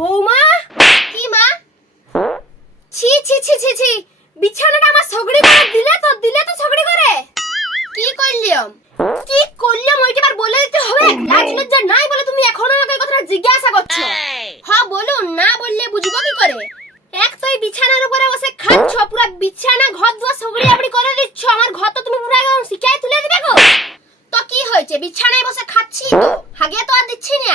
বৌমা? কি মা? ছি ছি ছি ছি ছি। বিছানাটা আমার সগড়ি করে দিলে তো দিলে তো সগড়ি করে। কি করলিয়াম? কি করলাম ওইটা বার বলে দিতে হবে। লাজ লজ্জা নাই বলে তুমি এখন আমাকে কথাটা জিজ্ঞাসা করছ। হ্যাঁ বলো না বললে বুঝব কি করে? এক তো এই বিছানার উপরে বসে খাচ্ছ পুরো বিছানা ঘর দুয়ার সগড়ি আপনি করে দিচ্ছ আমার ঘর তো তুমি পুরো একদম শিখাই তুলে দিবে গো। তো কি হয়েছে? বিছানায় বসে খাচ্ছি তো? আগে তো আর দিচ্ছি না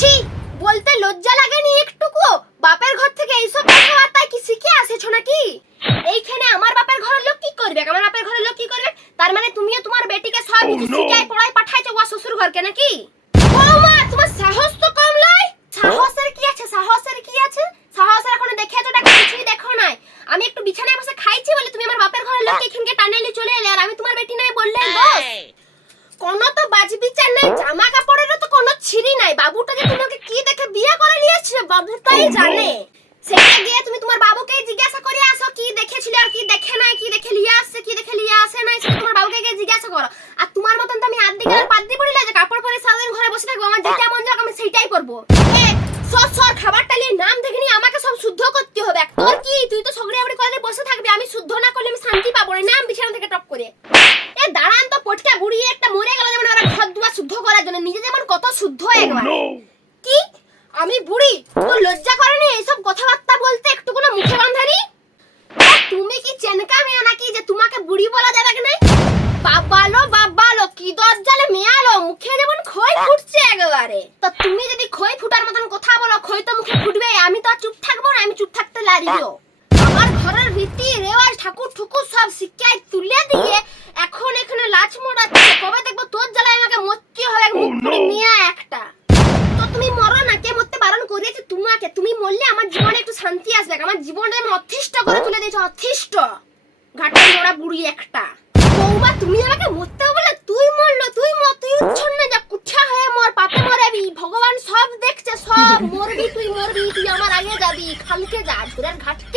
ছি বলতে লজ্জা লাগেনি একটুকু? বাপের ঘর থেকে এইসব কথাবার্তা কি শিখে আসেছো নাকি? এইখানে আমার বাপের ঘরের লোক কি করবে? আমার বাপের ঘরের লোক কি করবে? তার মানে তুমিও তোমার বেটিকে সব কিছু শিখাই পড়াই পাঠাইছো ওয়া শ্বশুর ঘরকে নাকি? বৌমা তোমার সাহস তো কম লয় সাহসের কি আছে সাহসের কি আছে সাহসের এখনও দেখেছ টাকা কিছুই দেখো নাই আমি একটু বিছানায় বসে খাইছি বলে তুমি আমার বাপের ঘরের লোককে এখানকে টানেলি চলে এলে আর আমি তোমার বেটি নাই বললে দোষ কোনো তো বাজ বিচার নাই জামা কাপড়েরও তো কোনো ছিঁড়ি নাই বাবুটা যে তোমাকে কি দেখে বিয়ে করে নিয়েছে বাবুটাই জানে। সেটা গিয়ে তুমি তোমার বাবুকে জিজ্ঞাসা করে আসো কি দেখেছিলে আর কি দেখে নাই কি দেখে লিয়ে আসছে কি দেখে লিয়ে আসে নাই সেটা তোমার বাবুকে গিয়ে জিজ্ঞাসা করো। আর তোমার মতন তো আমি হাত দিকে আর পাত দিয়ে পড়িলে যে কাপড় পরে সারাদিন ঘরে বসে থাকব আমার যেটা মন যাক আমি সেইটাই করব সর সর খাবারটা নিয়ে নাম দেখিনি আমাকে সব শুদ্ধ করতে হবে। তোর কি? তুই তো সগড়ে আপনি করে বসে থাকবি আমি শুদ্ধ না করলে আমি শান্তি পাবো না। নাম বিছানা থেকে টপ করে। এ দাঁড়ান তো পটকা বুড়িয়ে একটা মরে গেল যেমন ওরা ঘর দুয়ার শুদ্ধ করার জন্য। নিজে যেমন কত শুদ্ধ একবার। কি আমি বুড়ি, তোর লজ্জা করেনি এইসব কথাবার্তা বলতে একটু কোনো মুখে বাঁধানি? তুমি কি চেনকা মেয়ে নাকি যে তোমাকে বুড়ি বলা যাবে নাই বাবালো বাবালো, কি দরজালে মেয়ালো, মুখে যেমন খই ফুটছে একেবারে। তো তুমি যদি খই ফুটার মতন কথা বলো, খই তো মুখে ফুটবে, আমি তো চুপ থাকব না, আমি চুপ থাকতে লারিও আমার ঘরের রীতি, রেওয়াজ, ঠাকুর ঠুকুর সব শিক্ষায় তুলে দিয়ে এখন এখানে লাচ মোড়াচ্ছে কবে দেখব তোর জ্বালায় আমাকে মরতে হবে মুখ পুড়ে মিয়া একটা তো তুমি মরো না কে মরতে বারণ করিয়েছে তোমাকে তুমি মরলে আমার জীবনে একটু শান্তি আসবে আমার জীবনটা আমি অথিষ্ট করে তুলে দিয়েছ অথিষ্ট ঘাটে মোড়া বুড়ি একটা। বৌবা তুমি আমাকে মরতে বলে তুই মরলো তুই মর তুই উচ্ছন্ন যা কুঠা হয়ে মর পাপে মরাবি ভগবান সব দেখছে সব মরবি তুই মরবি তুই আমার আগে যাবি খালকে যা ঘাটকে যা